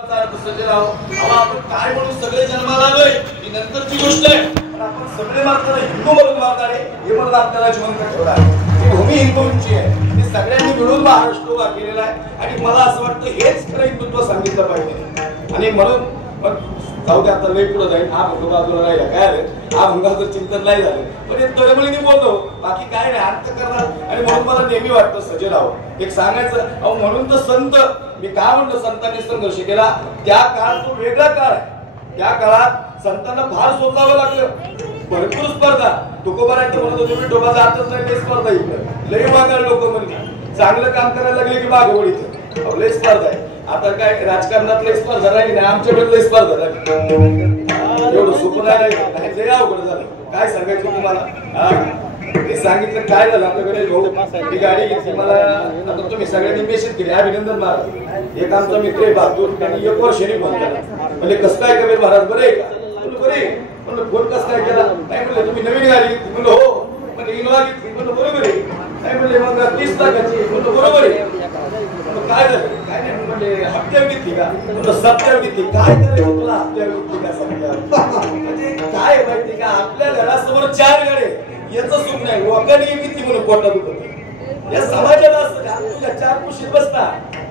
आपण काय म्हणून सगळे जन्माला आलोय ही नंतरची गोष्ट आहे, पण आपण सगळे मात्र हिंदू म्हणून मारणार आहे हे म्हणून आपल्याला जिवंत ठेवलं आहे. ही भूमी हिंदूंची आहे, ही सगळ्यांनी मिळून महाराष्ट्र उभा केलेला आहे आणि मला असं वाटतं हेच खरं हिंदुत्व सांगितलं पाहिजे. आणि म्हणून मग जाऊ दे, आता लई पुढे जाईल. हा भंग बाजूला राहिला काय आलं, हा भंगाचं चिंतन नाही झालं, पण हे तळमळीने बोलतो, बाकी काय नाही अर्थ करणार. आणि म्हणून मला नेहमी वाटतं सजराव एक सांगायचं, अहो म्हणून तर संत, मी काय म्हणतो संतांनी संघर्ष केला, त्या काळात तो वेगळा काळ आहे. त्या काळात संतांना फार सोसावं लागलं, भरपूर स्पर्धा. तुकोबारायचं म्हणत होतो मी डोबा जातच नाही, ते स्पर्धा इकडे लई मागायला लोक म्हणले, चांगलं काम करायला लागले की मागवडीचं लई स्पर्धा आहे. आता काय राजकारणात लई स्पर्धा राहिली नाही, आमच्याकडे लई स्पर्धा राहिली. एवढं सोपं नाही लई अवघड झालं. काय सांगायचं तुम्हाला, ते सांगितलं काय झालं आपल्याकडे भाऊ, ती गाडी घेतली मला. आता तुम्ही सगळ्यांनी मेसेज केले, अभिनंदन महाराज. एक आमचा मित्र आहे बहादूर, त्यांनी 1 वर्षांनी फोन केला, म्हणजे कसं काय कबीर महाराज बरे आहे का, म्हणलं बरे. म्हणलं फोन कसं काय केला, नाही म्हणले तुम्ही नवीन गाडी घेतली, म्हणलं हो. म्हणजे इनोवा घेतली, म्हणलं बरोबर आहे. नाही म्हणले मग 30 लाखाची, म्हणलं बरोबर आहे. काय झालं, काय नाही म्हणजे हप्त्यावर घेतली का, म्हणलं सप्त्यावर घेतली. काय करायचं तुला हप्त्यावर घेतली का सप्त्यावर, म्हणजे काय माहिती का, आपल्या घरासमोर 4 गाड्या याच सुख नाही, लोकांनी किती म्हणून पोटात होत. या समाजाला असं का तुझ्या 4 कुशीत बसता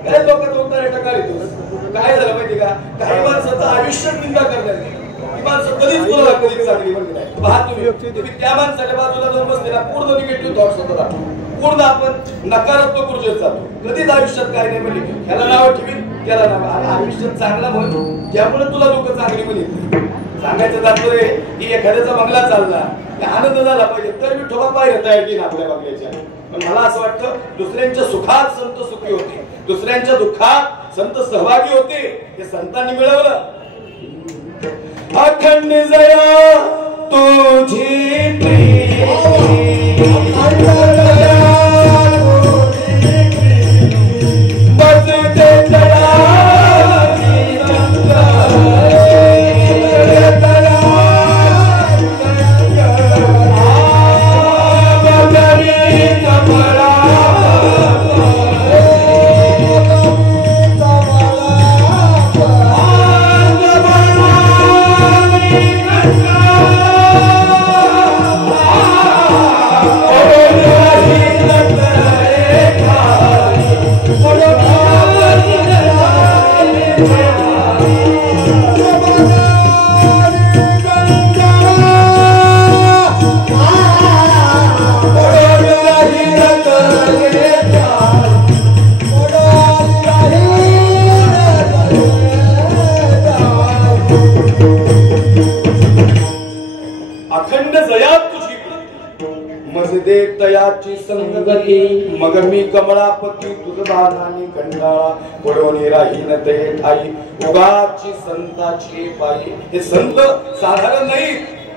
काय लोकांचा उत्तर टकार येतो. काय झालं माहिती का, काही माणसाचं आयुष्य निंदा करण्यात, ती माणसं कधीच कोणाला कधीच चांगली म्हणली नाही. पहा तुम्ही त्या माणसाच्या बाजूला जर बसले ना, पूर्ण निगेटिव्ह थॉट्स होतात, पूर्ण आपण नकारात्मक ऊर्जेत जातो. कधीच आयुष्यात काय नाही म्हणली, ह्याला नाव ठेवी त्याला नाव, आयुष्यात चांगला म्हण त्यामुळे तुला लोक चांगली म्हणली. सांगायचं तात्पर्य की एखाद्याचा बंगला चालला, आनंद झाला पाहिजे तर मी ठोका पाहिजे तयार केली आपल्या बंगल्याच्या. पण मला असं वाटतं दुसऱ्यांच्या सुखात संत सुखी होते, दुसऱ्यांच्या दुःखात संत सहभागी होते, हे संतांनी मिळवलं. अखंड जया तुझी तयाची संगती, मग मी कमळापती तुझबाणाने कंटाळा पडवणे राहीन ते ठाई उगाची संताची पायी. हे संत साधारण नाही.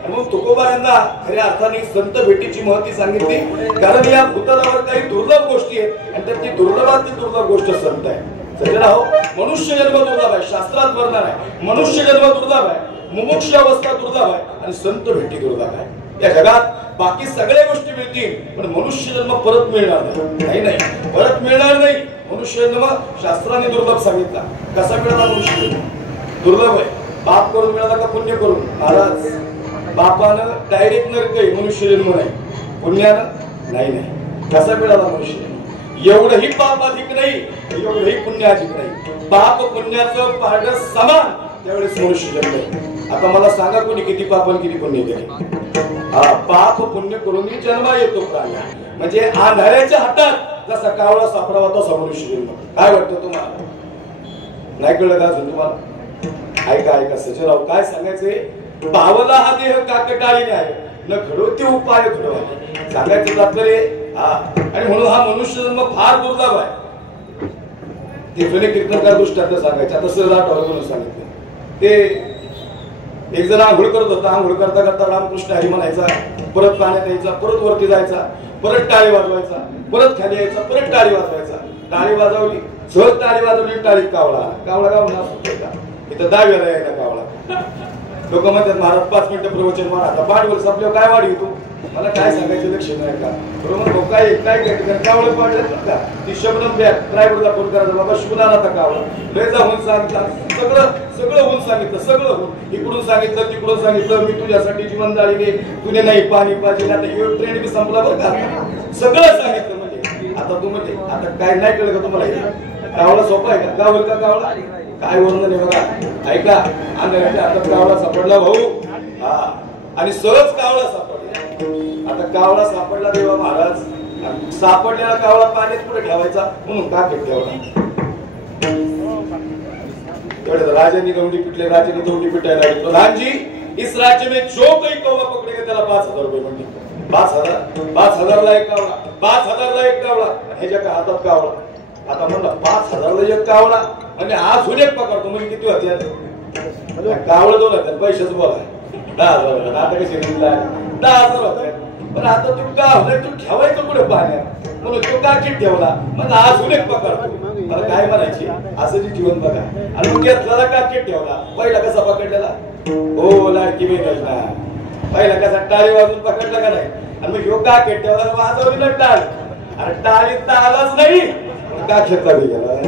मग तुकोबारांना खऱ्या अर्थाने संत भेटीची महती सांगितली, कारण या भूतलावर काही दुर्लभ गोष्टी आहेत आणि त्यातली दुर्लभातली दुर्लभ गोष्ट संत आहे. सगळं हो, मनुष्य जन्म दुर्लभ आहे, शास्त्रात वर्णन आहे. मनुष्य जन्म दुर्लभ आहे, मुमुक्ष अवस्था दुर्लभ आहे आणि संत भेटी दुर्लभ आहे. या जगात बाकी सगळ्या गोष्टी मिळतील, पण मनुष्य जन्म परत मिळणार नाही. नाही परत मिळणार नाही. मनुष्य जन्म शास्त्राने दुर्लभ सांगितला. कसा मिळाला मनुष्य जन्म? दुर्लभ आहे. पाप करून मिळाला का पुण्य करून? महाराज, पापानं डायरेक्ट नरक आहे, मनुष्य जन्म नाही. पुण्यानं नाही. कसा मिळाला मनुष्य जन्म? एवढंही पाप अधिक नाही, एवढंही पुण्य अधिक नाही. पाप पुण्याचं पारड समान, त्यावेळेस मनुष्य जन्म आहे. आता मला सांगा कोणी किती पाप आणि किती पुण्य केले? पाप पुण्य करून जन्म येतो प्राणी. म्हणजे अंधाऱ्याच्या हातात जसा कावळा सापडावा तसा मनुष्य जन्म. काय वाटतं तुम्हाला? नाही कळलं का अजून तुम्हाला? ऐका सजराव, काय सांगायचंय, पावला हा देह काकटाळीने आहे, न घडवते उपाय घडवा. सांगायचं तात्पर्य आणि म्हणून हा मनुष्य जन्म फार दुर्लभ आहे. ते जुने कीर्तनकार दृष्टांत सांगायचे. आता सहज आठवलं म्हणून सांगितलं. ते एक जण आंघोळ करत होता, आंघोळ करता करता रामकृष्ण हरी म्हणायचा, परत पाण्यात यायचा, परत वरती जायचा, परत टाळी वाजवायचा, परत खाली यायचा, परत टाळी वाजवायचा. टाळी वाजवली, सहज टाळी वाजवली, टाळीत कावळा. कावळा गावला असतो का? इथं 10 वेळा यायला कावळा. लोक म्हणतात महाराज 5 मिनिटं प्रवचन मारा, आता 5 वर्ष आपल्याला काय वाढ येतो, मला काय सांगायचं लक्ष नाही का. बरोबर काय काय कावळं पाडलं का ती शब्द ड्रायव्हरला फोन करायचा, बाबा शुनाला आता कावळं लय जाऊन सांगितलं, सगळं होऊन सांगितलं, सगळं होऊन इकडून सांगितलं तिकडून सांगितलं, मी तुझ्यासाठी जीवन जाळीने तुने नाही पाणी पाहिजे, आता हे ट्रेंड बी संपला बरं का, सगळं सांगितलं. म्हणजे आता तू म्हणजे आता काय नाही कळलं का तुम्हाला, कावळा सोपा आहे का, गावल का कावळा काय वर्णन आहे बघा. ऐका आता कावळा सापडला भाऊ, हा आणि सहज कावळा सापडला. आता कावळा सापडला देवा महाराज, सापडलेला कावळा पाण्यात पुढे ठेवायचा म्हणून टाकीत ठेवला. राजांनी दौंडी पिटले, राजाने दौंडी पिटायला लागली, प्रधानजी इस राज्य में जो कोई कौवा पकड़ेगा त्याला 5,000 रुपये म्हणते. 5,000ला एक कावळा, 5,000ला एक कावळा, ह्याच्या का हातात कावळा. आता म्हणलं 5,000ला एक कावळा आणि अजून एक पकडतो म्हणजे किती होते कावळं 2 होते, पैसेच बोला 10,000. आता कसे 10,000 होते, पण आता तू काय तू ठेवायचं पुढे पाण्यात म्हणून तो काकीत ठेवला, मग अजून एक पकडतो. मला काय म्हणायची असं जे जीवन बघा. आणि मग घेतला काकीत ठेवला, पहिला कसा पकडलेला हो लाडकी बेनला, पहिला कसा टाळी वाजून पकडला का नाही, आणि मग ह्यो काकीत ठेवला वाजवली टाळ, अरे टाळीत तर आलाच नाही का खेळता बी गेला.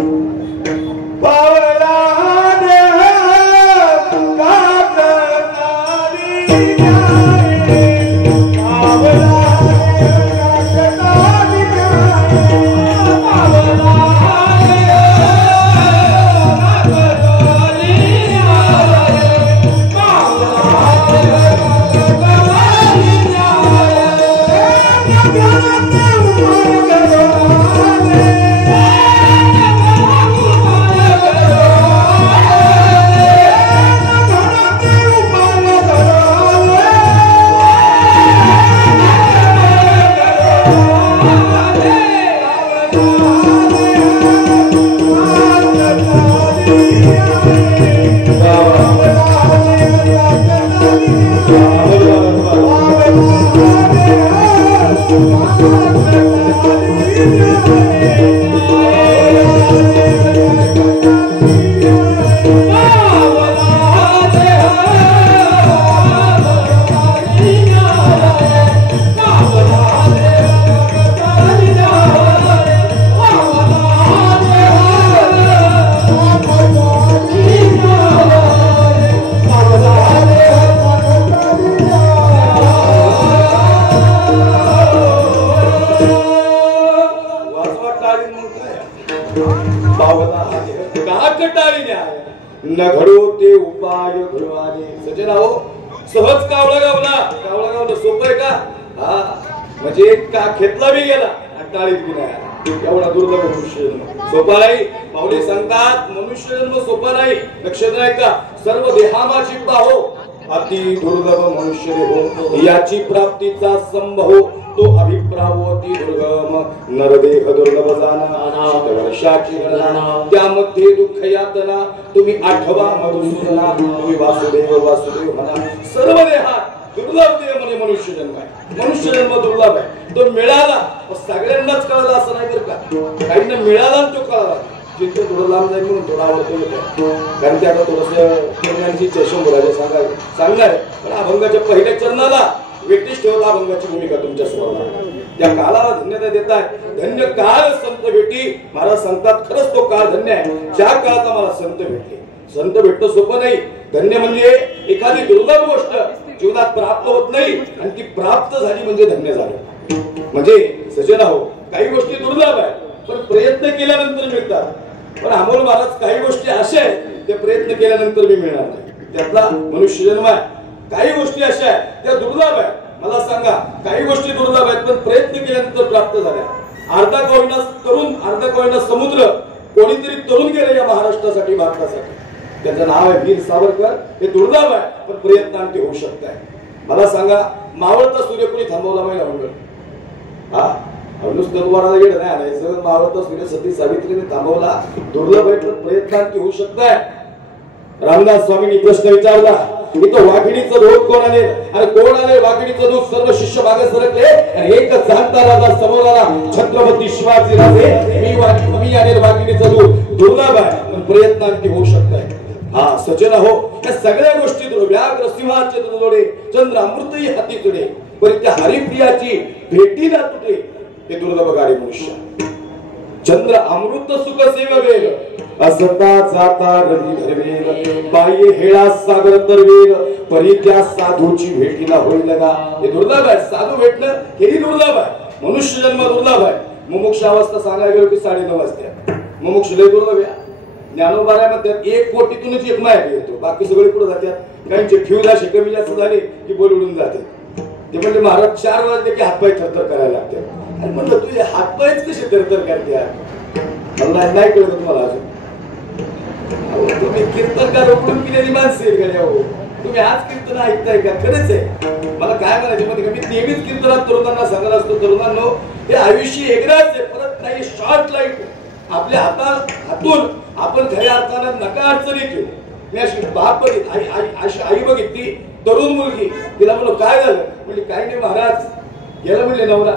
पावला न घडो ते उपाय घडवाने. सजन आहो सहज कावळा गावला, कावळा गावला सोपं आहे का, हा म्हणजे का खेतला बी गेला आणि टाळीत बी नाही, एवढा दुर्लभ मनुष्य जन्म सोपा नाही. माऊली सांगतात मनुष्य जन्म सोपा नाही. नक्षत्र आहे का सर्व देहामाची पाहो अति दुर्लभ मनुष्य हो, याची प्राप्तीचा संभव तो अभिप्रावती दुर्गम नरदेह दुर्लभ जाना वर्षाची गणना, त्यामध्ये दुःख यातना तुम्ही आठवा मधुसूदना, तुम्ही वासुदेव वासुदेव म्हणा. सर्व देहात दुर्लभ देह म्हणजे मनुष्य जन्म आहे. मनुष्य जन्म दुर्लभ आहे, तो मिळाला सगळ्यांनाच कळाला असं नाही तर का, काहींना मिळाला तो कळाला. जिथे थोडं लांब जाईल म्हणून थोडा आवडतो, कारण ते आता थोडस सांगणार पण अभंगाच्या पहिल्या चरणाला वेटीस ठेवला अभंगाची भूमिका तुमच्या समोर. त्या काळाला धन्यता देताय, धन्य काळ संत भेटी. महाराज सांगतात खरंच तो काळ धन्य आहे ज्या काळात आम्हाला संत भेटले. संत भेटणं सोपं नाही. धन्य म्हणजे एखादी दुर्लभ गोष्ट जीवनात प्राप्त होत नाही आणि ती प्राप्त झाली म्हणजे धन्य झालं. म्हणजे सजन हो काही गोष्टी दुर्लभ आहे पण प्रयत्न केल्यानंतर मिळतात, पण अमोल महाराज काही गोष्टी अशा आहेत ते प्रयत्न केल्यानंतर बी मिळणार नाही. त्यातला मनुष्य जन्म आहे. काही गोष्टी अशा आहेत त्या दुर्लभ आहेत. मला सांगा काही गोष्टी दुर्लभ आहेत पण प्रयत्न केल्यानंतर प्राप्त झाल्या. अर्धा कोयना तरुण, अर्धा कोयना समुद्र कोणीतरी तरुण गेले या महाराष्ट्रासाठी भारतासाठी. त्याचं नाव आहे वीर सावरकर. हे दुर्लभ आहे पण प्रयत्नांती होऊ शकत आहे. मला सांगा मावळता सूर्य कोणी थांबवला माहिती मंडळ, हा नुसतं तुम्हाला गेलं नाही आणायचं. मावळता सूर्य सती सावित्रीने थांबवला. दुर्लभ आहे पण प्रयत्नांती होऊ शकत आहे. रामदास स्वामींनी प्रश्न विचारला इथं वाघिणीचं दूध कोण आले आणि कोण आले वाघिणीचं दूध. सर्व शिष्य मागे सरकले आणि एकच जाणता राजा समोर आला छत्रपती शिवाजी राजे. मी आणेल वाघिणीचं दूध. दुर्लभ आहे पण प्रयत्नांती होऊ शकत आहे. हा सजन हो या सगळ्या गोष्टी व्याघ्र सिंहाचे जोडे चंद्र अमृतही हाती तुडे पण त्या हरिप्रियाची भेटी ना तुटे हे दुर्लभ गाडी मनुष्य चंद्र अमृत सुख सेववेल असता जाता रवी धरवेल बाह्य हेळा सागर तरवेल परी त्या साधूची भेटीला होईल ना हे दुर्लभ आहे साधू भेटणं हेही दुर्लभ आहे मनुष्य जन्म दुर्लभ आहे मुमुक्ष अवस्था सांगायला गेलो की 9:30 वाजता मुमुक्ष लय दुर्लभ आहे ज्ञानोबाऱ्या म्हणतात 1 कोटीतूनच एक माया येतो बाकी सगळे पुढे जातात काहींचे फ्यूज असे कमी जास्त झाले की बोलून जाते ते म्हणजे महाराज 4 वाजले की हातपाय थरथर करायला लागते आणि म्हणलं तुझे हातपायच कसे थरथर करते मला नाही कळत तुम्हाला अजून तुम्ही कीर्तनकार उकडून पिलेली माणसे तुम्ही आज कीर्तन ऐकताय का खरंच आहे मला काय म्हणायचं म्हणजे मी नेहमीच कीर्तनात तरुणांना सांगत असतो तरुणांनो हे आयुष्य एकदाच आहे परत नाही शॉर्ट लाईफ आपल्या हातून आपण खऱ्या अर्थानं नका अडचणी घेऊ मी अशी बाप बघितली अशी आई बघितली तरुण मुलगी तिला म्हणलो काय झालं म्हणजे काही नाही महाराज याला म्हणले नवरा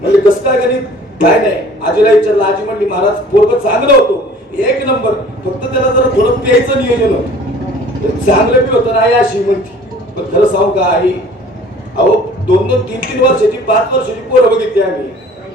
म्हणजे कसं काय गणित काय नाही आजीला विचारलं आजी म्हणली महाराज पोरगं चांगलं होतो 1 नंबर फक्त त्याला जरा थोडं प्यायचं नियोजन होतं चांगलं बी होतं नाही अशी म्हणती पण खरं सांगू का आई अहो 2-2, 3-3 वर्षाची 5 वर्षाची पोरं बघितली आम्ही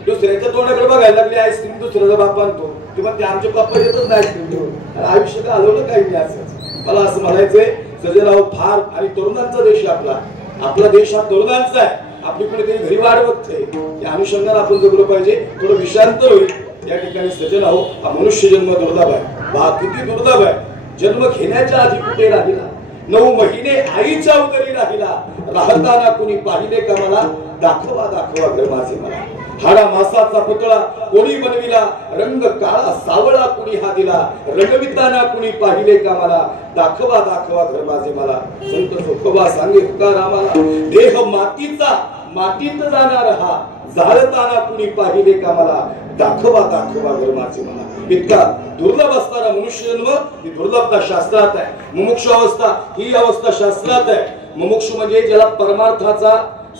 दुसऱ्याच्या तोंडाकडे बघायला लागली आईस्क्रीम दुसऱ्याचा बाप आणतो किंवा ते आमचे बाप्पा येतच नाही आईस्क्रीम घेऊन आणि आयुष्य का हलवलं काही नाही असंच मला असं म्हणायचंय सजराव फार आणि तरुणांचा देश आपला देश हा तरुणांचा आहे आपली कुणीतरी घरी वाढ बघते या अनुषंगाने आपण जगलो पाहिजे थोडं विश्रांत होईल या ठिकाणी सजन आहो हा मनुष्य जन्म दुर्लभ आहे किती दुर्लभ आहे जन्म घेण्याच्या आधी कुठे राहिला 9 महिने आईच्या उदरी राहिला राहताना कुणी पाहिले का मला दाखवा घर माझे मला हाडा मासाचा पुतळा कोणी बनविला रंग काळा सावळा कुणी हा दिला रंगविताना कुणी पाहिले का मला दाखवा घर माझे मला संत तुकोबा सांगे तुकारामाला देह मातीचा मातीत जाणार हा जाळताना कुणी पाहिले का मला दाखवा घर माझे मला इतका दुर्लभ असणारा मनुष्य जन्म ही दुर्लभता शास्त्रात आहे मुमुक्ष अवस्था ही अवस्था शास्त्रात आहे मुमुक्ष म्हणजे ज्याला परमार्थाचा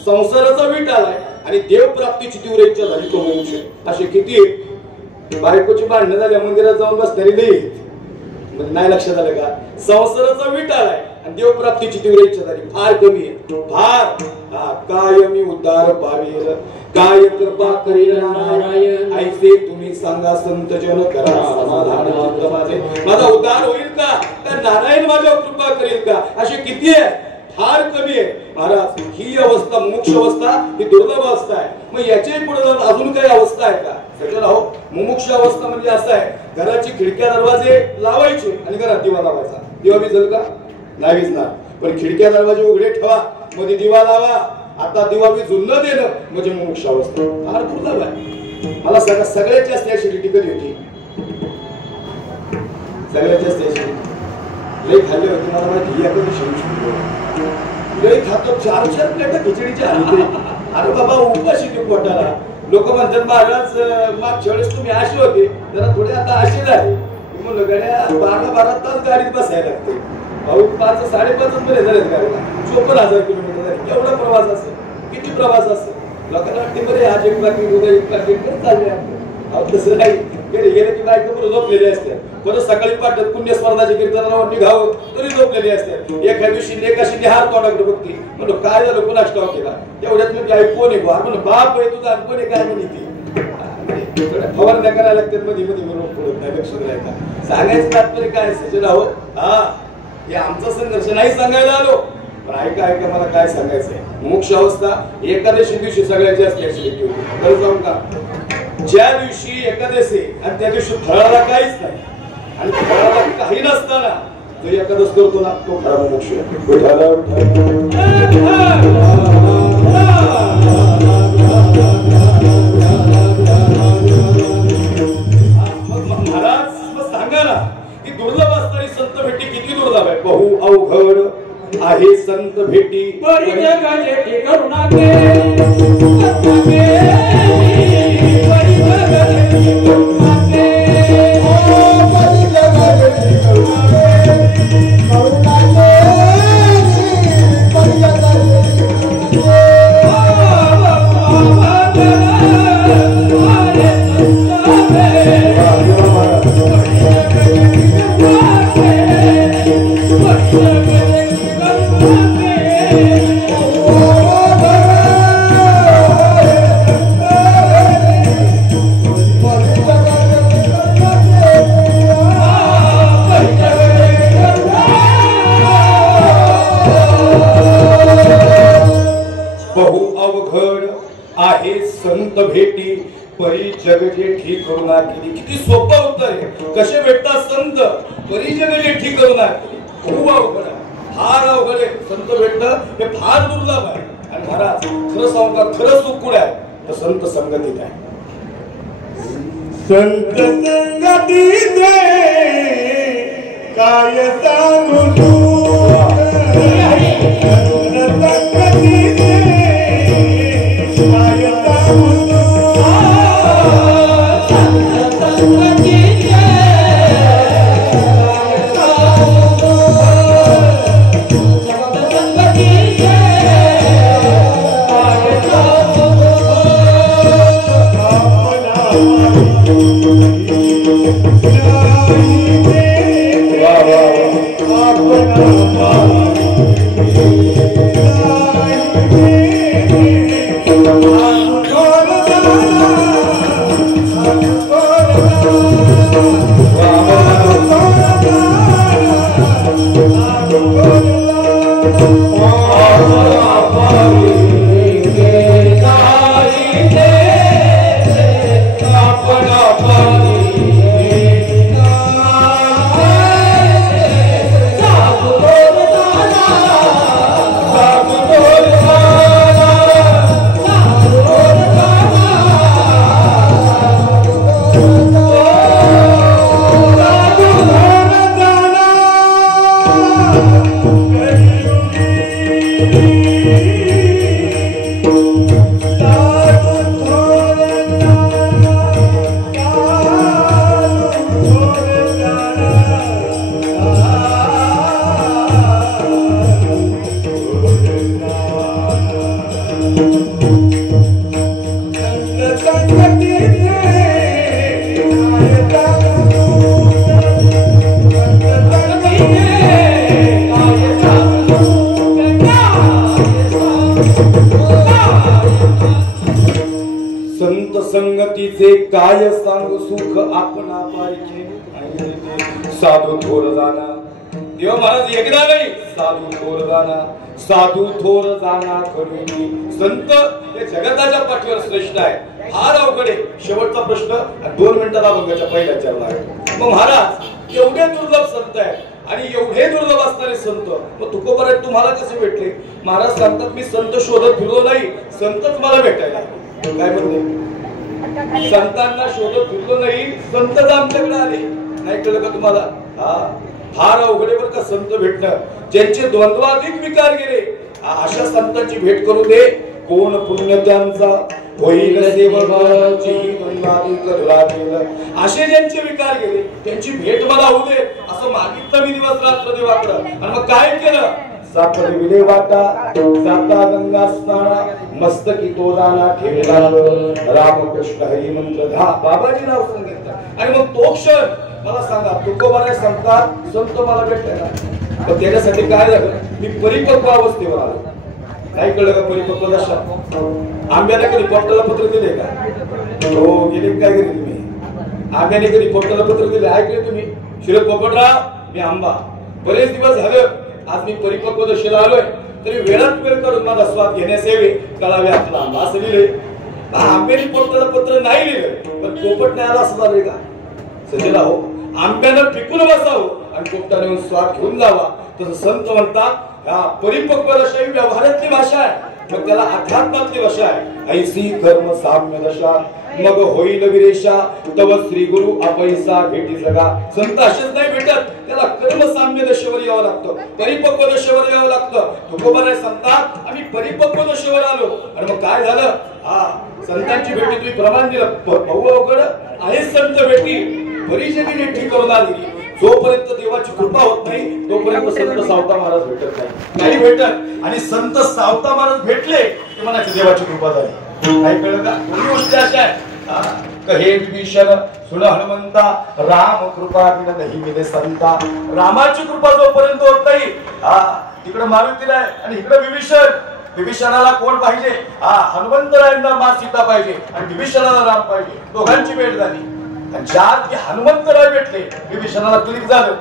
संसाराचा वीट आलाय आणि देव प्राप्तीची तीव्र इच्छा झाली तो मुमुक्ष असे किती बायकोची भांडणं झाल्या मंदिरात जाऊन बसणारी नाही म्हणजे नाही लक्षात आलं का संसाराचा वीट आलाय आणि देव प्राप्तीची तीव्र इच्छा झाली फार कमी आहे फार काय मी उद्धार पावेल काय कृपा करील नारायण ऐसे तुम्ही सांगा संत जन करा समाधान चित्त माझे माझा उद्धार होईल का नारायण माझ्यावर कृपा करेल का असे किती आहे फार कमी आहे महाराज ही अवस्था मुमुक्ष अवस्था ही दुर्लभ अवस्था आहे मग याच्याही पुढे जाऊन अजून काही अवस्था आहे का सगळं राहो मुमुक्ष अवस्था म्हणजे असं आहे घराची खिडक्या दरवाजे लावायचे आणि घरात दिवा लावायचा दिवा विझल का नाही विझणार पण खिडक्या दरवाजे उघडे ठेवा मध्ये दिवा लावा आता दिवा विझून न देणं म्हणजे मुमुक्ष अवस्था फार दुर्लभ आहे मला सगळ्यात जास्त ऍसिडिटी कधी होती सगळ्यात जास्त ऍसिडिटी लय खाल्ले होते मला माहिती या कधी शिवशी लय खातो 4 प्लेट खिचडीच्या अरे बाबा उपाशी ते पोटाला लोक म्हणतात महाराज मागच्या वेळेस तुम्ही असे होते जरा थोडे आता असे झाले म्हणलं गड्या 12 तास गाडीत बसायला लागते भाऊ 5-5.5 मध्ये झाले गाडीला 54,000 किलोमीटर एवढा प्रवास असेल किती प्रवास असेल लोकांना वाटते बरे आज एक पाकिट उद्या एक पाकिट चालले आपण तसं नाही गेले की बायको झोपलेली असते परत सकाळी पाठत पुण्य स्पर्धाची कीर्तनाला निघावं तरी झोपलेली असते एका दिवशी एकाशी निहार तोंडाकडे बघते म्हणतो काय झालं पुन्हा स्टॉप केला तेवढ्यात म्हणजे आई कोण आहे म्हणून बाप आहे तुझा कोण आहे काय म्हणते फवारण्या करायला लागतात मध्ये रोग पडत नाही लक्ष द्यायला सांगायचं तात्पर्य काय सजन आहो हा हे आमचा संघर्ष नाही सांगायला आलो पण ऐका मला काय सांगायचंय मोक्ष अवस्था एकादशी दिवशी सगळ्यात जास्त ऍसिडिटी होती खरं जाऊन का ज्या दिवशी एकादशी आणि त्या दिवशी फळाला काहीच नाही आणि फळाला काही नसताना जो एकादश करतो ना तो खरा मोक्ष महाराज मग सांगा ना की दुर्लभ असणारी संत भेटी किती दुर्लभ आहे बहु अवघड आहे संत भेटी What? संत भेटी परी जग जेठी करुणा केली. किती सोपं उत्तर आहे. कसे भेटतात संत? परी जग जेठी करुणा केली. खूप अवघड आहे, फार अवघड आहे. संत भेटणं हे फार दुर्लभ आहे. आणि महाराज खरं सांगू का, खरं सुख कुठे आहे तर संत संगतीत आहे. संत संगतीत काय सांगू संत संगतीचे काय सांगू सुख आपणा पाहिजे. साधू थोर जाना देव महाराज एकदा नाही, साधू थोर जाना, साधू थोर जाना करुणी. संत हे जगताच्या पाठीवर श्रेष्ठ आहे. फार अवघड आहे. शेवटचा प्रश्न 2 मिनिटात अभंगाच्या पहिल्या चरणा आहे. मग महाराज एवढे दुर्लभ संत आहे आणि एवढे दुर्लभ असणारे संत मग तुकोबाराय तुम्हाला कसे भेटले? महाराज सांगतात मी संत शोधत फिरलो नाही, संतच मला भेटायला. काय म्हणते? संतांना शोधत फिरलो नाही, संतच आमच्याकडे आले. नाही कळलं का तुम्हाला? हा फार अवघड आहे बरं का संत भेटणं. ज्यांचे द्वंद्वाधिक विकार गेले अशा संतांची भेट करू दे. कोण पुण्य त्यांचा होईल सेवकाची द्वंद्वाधिक लागेल. असे ज्यांचे विकार गेले त्यांची भेट मला होऊ दे असं मागितलं मी दिवस रात्र देवाकडं. आणि मग काय केलं? साखर विले वाटा जाता गंगा स्नाना मस्तकी तो दाना ठेवला रामकृष्ण हरी मंत्र धा बाबाजी नाव सांगितलं. आणि मग तो क्षण मला सांगा तुकोबाराय सांगतात संत मला भेटला. पण त्याच्यासाठी काय झालं? मी परिपक्व अवस्थेवर आलो. काय कळलं का? परिपक्व दशा. आंब्याने कधी पोपटाला पत्र दिले का? हो गेले काय केले तुम्ही? आंब्याने कधी पोपटाला पत्र दिले ऐकले तुम्ही? शिरद पोपटराव मी आंबा बरेच दिवस झालं आज मी परिपक्व दशेला आलोय तरी वेळात वेळ काढून माझा स्वाद घेण्यासेवे कळावे आपला आंबा असं लिहिले. आंब्याने पोपटाला पत्र नाही लिहिलं पण पोपट नाही आला असं झालंय का? सजेला हो आंब्यानं टिकून बसावं आणि पोपटाने येऊन स्वाद घेऊन जावा. तसं संत म्हणतात हा परिपक्व दशा ही व्यवहारातली भाषा आहे मग त्याला अध्यात्मातली भाषा आहे. ऐसी कर्म साम्य दशा मग होईल विरेशा तव श्री गुरु अपैसा भेटी जगा. संत असेच नाही भेटत, त्याला कर्म साम्य दशेवर यावं लागतं, परिपक्व दशेवर यावं लागतं. तुकोबाराय सांगतात आम्ही परिपक्व दशेवर आलो. आणि मग काय झालं? हा संतांची भेटी तुम्ही प्रमाण दिलं. बहु अवघड आहे संत भेटी बरीचशी भेटी करून आली. जोपर्यंत देवाची कृपा होत नाही तोपर्यंत संत सावता महाराज भेटत नाही भेटत. आणि संत सावता महाराज भेटले ते म्हणायचे देवाची कृपा झाली. काय कळलं का? दोन्ही गोष्टी अशा आहेत. कहे विभीषण सुन हनुमंता राम कृपा बिन नाही मिले संता. रामाची कृपा जोपर्यंत होत नाही तिकडे मारुतीला आहे आणि इकडे विभीषणाला कोण पाहिजे? हनुमंतरायांना मा सीता पाहिजे आणि विभीषणाला राम पाहिजे. दोघांची भेट झाली आणि ज्या हनुमंतराय भेटले विभीषणाला क्लिक झालं.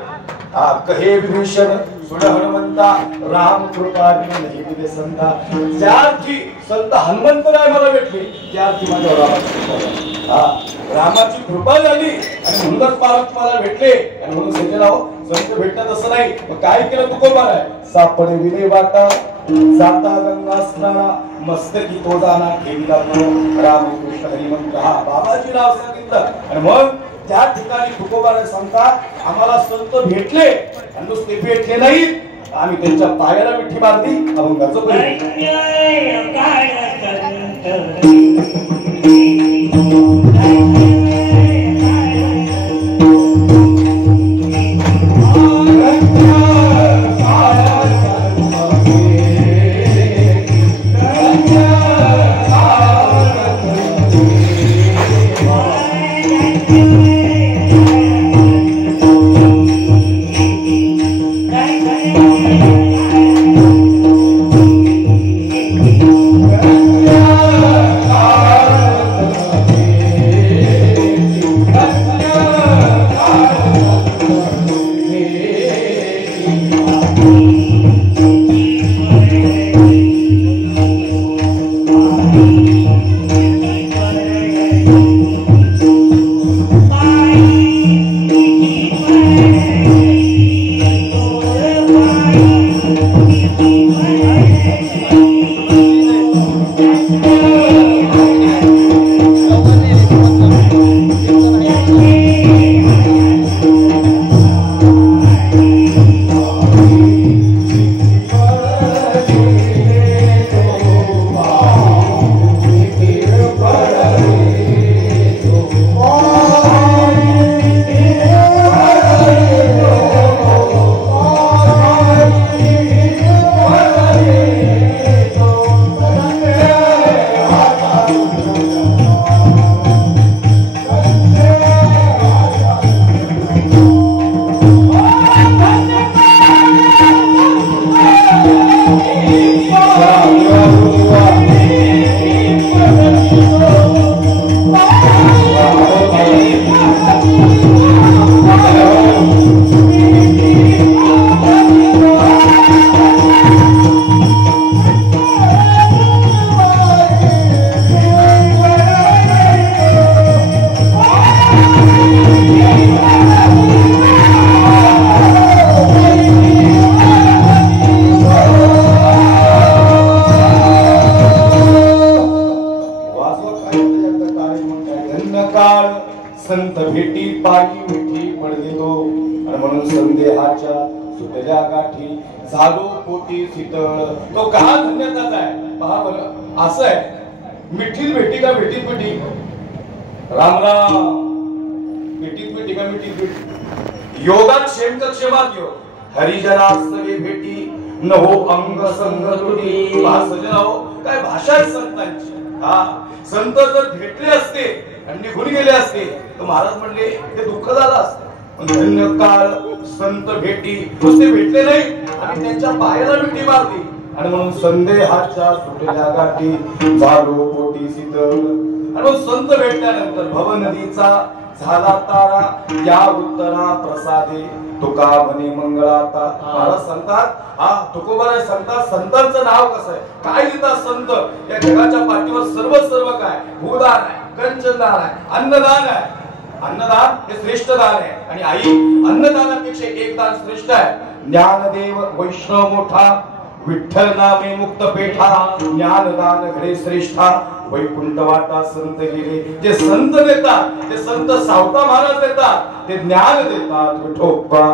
कहे विभीषण सुन हनुमंता राम कृपा बिन नाही मिले संता. ज्याची संत हनुमंतराय मला भेटले त्याची माझ्या रामाची कृपा झाली आणि म्हणूनच महाराज मला भेटले. आणि म्हणून संजयराव संत भेटण्यात असं नाही. मग काय केलं तुकोबाराय? सापडे विले वाटा जाता गंगा स्नाना मस्तकी तो जाना ठेवला रामकृष्ण हरिमंत्र. बाबाजी नाव सांगितलं आणि मग त्या ठिकाणी तुकोबाराय सांगतात आम्हाला संत भेटले आणि नुसते भेटले नाहीत आम्ही त्यांच्या पायाला मिठी मारली. अभंगाचं संत भेटी पायी मिठी पडदितो आणि म्हणून संदेहाच्या सुटल्या गाठी झालो पोटी शीतळ. तो का धन्यताच आहे पहा बरं. असं आहे मिठीत भेटी का भेटीत भेटी? राम राम. भेटीत भेटी का मिठीत भेटी? योगात क्षेमात योग हरिजनास्तवे भेटी न हो अंग संग तुटी. सजनाओ काय भाषा आहे संतांची. संत जर भेटले असते आणि निघून गेले असते तर महाराज म्हणले ते दुःख झालं असतं. धन्य काळ संत भेटी नुसते भेटले नाही आणि त्यांच्या पायाला मिठी मारली आणि म्हणून संदेहाच्या सुटल्या गाठी झालो पोटी शीतळ. आणि मग संत भेटल्यानंतर भव नदीचा झाला तारा या उत्तरा प्रसादे तुका म्हणे मंगळाता. महाराज सांगतात तुकोबाराय सांगतात संतांचं नाव कसं आहे? काय लिहितात संत? या जगाच्या पाठीवर सर्व काय भूदान आहे, कंचनदान आहे, अन्नदान आहे. अन्नदान हे श्रेष्ठ दान आहे आणि आई अन्नदानापेक्षा एक दान श्रेष्ठ आहे. ज्ञानदेव वैष्णव मोठा विठ्ठल नामे मुक्त पेठा ज्ञानदान घडे श्रेष्ठा वैकुंठ वाटा संत गेले. जे संत देतात ते संत सावता महाराज देतात ते ज्ञान देतात विठोबा.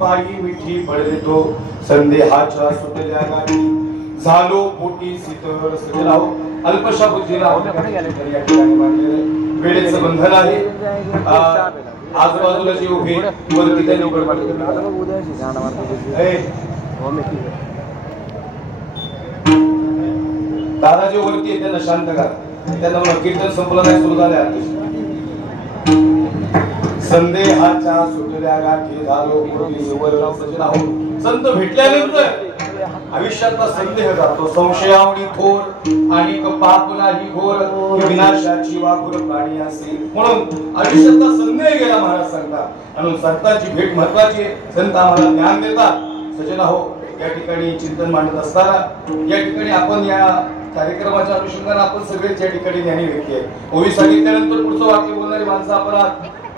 पायी मिठी पडले तो संदेहाच्या सुटल्या गाठी झालो पोटी शीतळ सजराव अल्पशा बुद्धीला वेळेचं बंधन आहे आजूबाजूला जे उभे वरती त्यांनी दादा जे वरती आहे त्यांना शांत करा त्यांना कीर्तन संपलं नाही सुरू झाले संदेहाच्या सुटल्या गाठी झालो संत भेटल्यानंतर आयुष्यातला संदेह जातो संशयावणी थोर आणि पाप नाही घोर विनाशाची वाघुर प्राणी असे म्हणून आयुष्यातला संदेह गेला महाराज सांगतात आणि संतांची भेट महत्वाची आहे संत आम्हाला ज्ञान देतात सजना हो या ठिकाणी चिंतन मांडत असताना या ठिकाणी आपण या कार्यक्रमाच्या अनुषंगाने आपण सगळेच या ठिकाणी ज्ञानी व्यक्ती आहे ओवी सांगितल्यानंतर पुढचं वाक्य बोलणारी माणसं आपण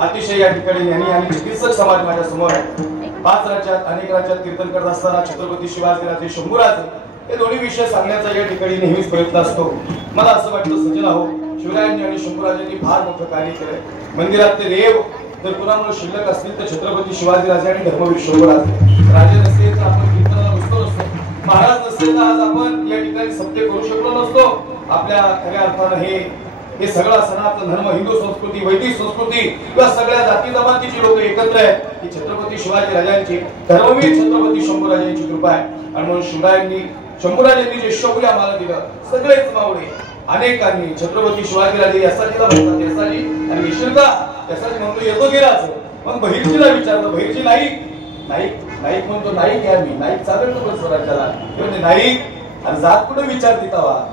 अतिशय या ठिकाणी ज्ञानी आणि चिकित्सक समाज माझ्या समोर आहे 5 राज्यात अनेक राज्यात कीर्तन करत असताना छत्रपती शिवाजीराजे शंभूराजे हे दोन्ही विषय सांगण्याचा या ठिकाणी नेहमीच प्रयत्न असतो मला असं वाटतं सजना हो शिवरायांनी आणि शंभूराजांनी फार मोठं कार्य केलंय मंदिरातले देव जर कुणामुळे शिल्लक असतील तर छत्रपती शिवाजीराजे आणि धर्मवीर शंभूराजे राजे नसते तर आपण कीर्तनाला बसलो नसतो महाराज नसते तर आज आपण या ठिकाणी सत्य करू शकलो नसतो आपल्या खऱ्या अर्थानं हे सगळा सनातन धर्म हिंदू संस्कृती वैदिक संस्कृती किंवा सगळ्या जाती जमातीची लोक एकत्र आहेत ही छत्रपती शिवाजी राजांची धर्मवीर छत्रपती शंभूराजांची कृपा आहे आणि म्हणून शिवरायांनी शंभूराजांनी जे शौर्य आम्हाला दिलं सगळेच मावळे अनेकांनी छत्रपती शिवाजीराजे यसाजीला म्हणतात यसाजी आणि येशील का यसाजी म्हणतो येतो गेलाच मग बहिर्जीला विचारलं बहिर्जी नाईक म्हणतो नाईक आहे मी नाईक चालतो स्वराज्याला म्हणजे नाईक आणि जात कुठे विचारते तवा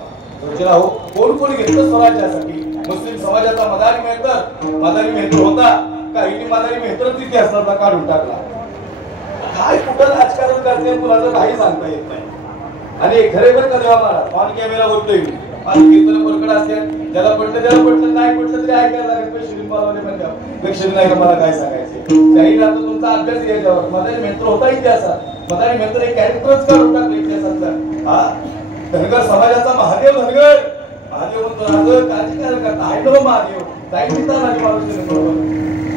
हो कोण कोणी घेतलं स्वराज्यासाठी मुस्लिम समाजाचा मदारी मेहतर होता काही मदारी मेहतर इतिहासाचा काढून टाकला काय कुठं राजकारण करते कुणाचं काही सांगता येत नाही आणि खरे बरं का देवा महाराज ऑन कॅमेरा बोलतोय मी कीर्तन परकड असते ज्याला पटलं नाही पटलं तरी ऐकायला लागेल पण श्रीम बाबाने म्हणलं लक्ष्मी नाही का मला काय सांगायचे त्याही आता तुमचा अभ्यास याच्यावर मदारी मेहतर होता इतिहासात मदारी मेहतर एक कॅरेक्टरच काढून टाकलं इतिहासातलं हा धनगर समाजाचा महादेव म्हणतो राज काळजी काय करता आहे महादेव जाईल पिता माझी माणूस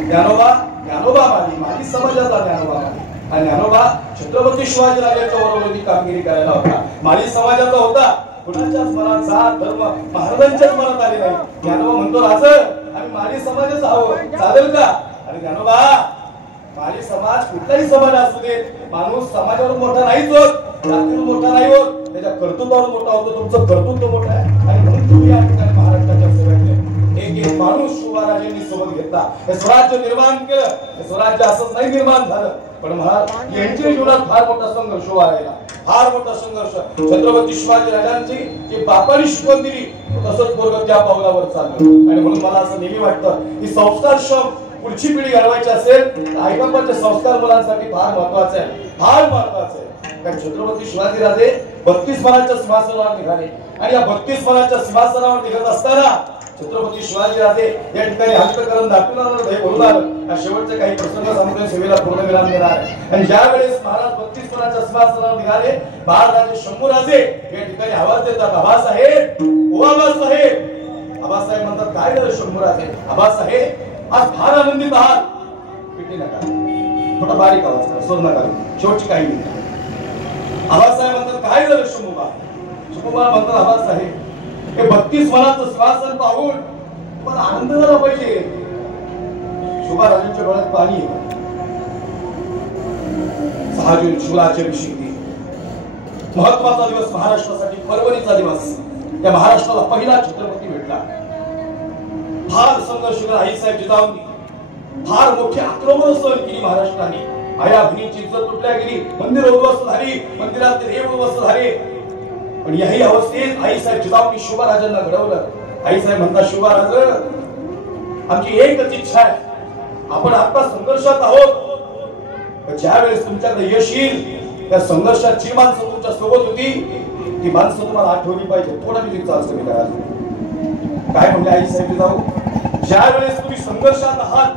ज्ञानोबा माझी समाजाचा ज्ञानोबा आणि ज्ञानोबा छत्रपती शिवाजीराजांच्या बरोबर कामगिरी करायला होता माझी समाजाचा होता कुणाच्याच मनात जात धर्म महाराजांच्याच मनात आले नाही ज्ञानोबा म्हणतो राज आणि माझी समाजाचं हवं चालेल का आणि ज्ञानोबा माझी समाज कुठलाही समाज असू देत माणूस समाजावर मोठा नाहीच होत जातीवर मोठा नाही होत त्याच्या कर्तृत्वावर मोठा होतो तुमचं कर्तृत्व मोठं आहे आणि म्हणून तुम्ही या ठिकाणी महाराष्ट्राच्या सेवेत एक माणूस शिवरायांनी सोबत घेतला हे स्वराज्य निर्माण केलं हे स्वराज्य असंच नाही निर्माण झालं पण महाराज यांच्या जीवनात फार मोठा संघर्ष व्हायला फार मोठा संघर्ष छत्रपती शिवाजी राजांची जी बापाने शिकवण दिली तसंच पोरग त्या पावलावर चाललं आणि म्हणून मला असं नेहमी वाटतं की संस्कारक्षम पुढची पिढी घडवायची असेल तर आईबापाचे संस्कार मुलांसाठी फार महत्वाचे आहे कारण छत्रपती शिवाजीराजे 32 मानाच्या सिंहासनावर निघाले आणि या 32 मानाच्या सिंहासनावर निघत असताना छत्रपती शिवाजीराजे या ठिकाणी अंतःकरण दाखवणार बोलणार शेवटचे काही प्रसंग सांगून सेवेला पूर्णविराम देणार आणि ज्या वेळेस महाराज 32 मानाच्या सिंहासनावर निघाले महाराजे शंभूराजे या ठिकाणी आवाज देतात आबासाहेब ओ आबासाहेब आबासाहेब म्हणतात काय झालं शंभूराजे आबासाहेब आज फार आनंदित आहात पिटी नका थोडा बारीक आवाज करा सोड नका शेवटची काही नाही आबासाहेब म्हणतात काय झालं शंभूबा म्हणतात आबासाहेब हे 32 मनाचं श्वासन पाहून तुम्हाला आनंद झाला पाहिजे शिवराजांच्या डोळ्यात पाणी येतं 6 जून शिवराज्याभिषेक दिन महत्वाचा दिवस महाराष्ट्रासाठी परभणीचा दिवस या महाराष्ट्राला पहिला छत्रपती भेटला फार संघर्ष केला आईसाहेब जिजाऊंनी फार मोठी आक्रमण सहन केली महाराष्ट्राने आया बहिणीची इज्जत तुटल्या गेली मंदिर उद्ध्वस्त झाली मंदिरात देव उद्ध्वस्त झाले पण याही अवस्थेत आईसाहेब जिजाऊंनी शिवराजांना घडवलं आईसाहेब म्हणतात शिवराज आमची एकच इच्छा आहे आपण आता संघर्षात आहोत ज्या वेळेस तुमच्याकडे यश येईल त्या संघर्षात जी माणसं तुमच्या सोबत होती ती माणसं तुम्हाला आठवली पाहिजे थोडा मी चाल कमी करा काय म्हणले आईसाहेब जिजाऊ ज्या वेळेस तुम्ही संघर्षात आहात